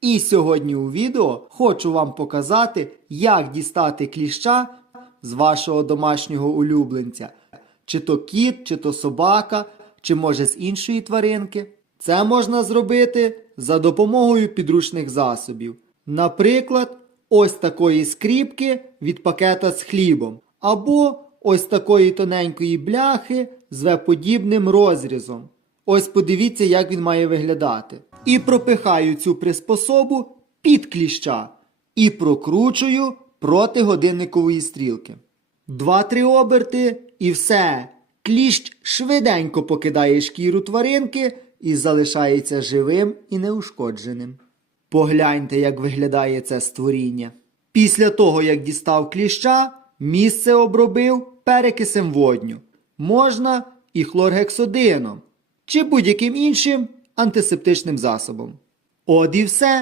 І сьогодні у відео хочу вам показати, як дістати кліща з вашого домашнього улюбленця. Чи то кіт, чи то собака, чи може з іншої тваринки. Це можна зробити за допомогою підручних засобів. Наприклад, ось такої скріпки від пакета з хлібом, або ось такої тоненької бляхи з веподібним розрізом. Ось подивіться, як він має виглядати. І пропихаю цю приспособу під кліща і прокручую проти годинникової стрілки. Два-три оберти і все. Кліщ швиденько покидає шкіру тваринки і залишається живим і неушкодженим. Погляньте, як виглядає це створіння. Після того, як дістав кліща, місце обробив перекисем водню. Можна і хлоргексодином, чи будь-яким іншим антисептичним засобом. От і все.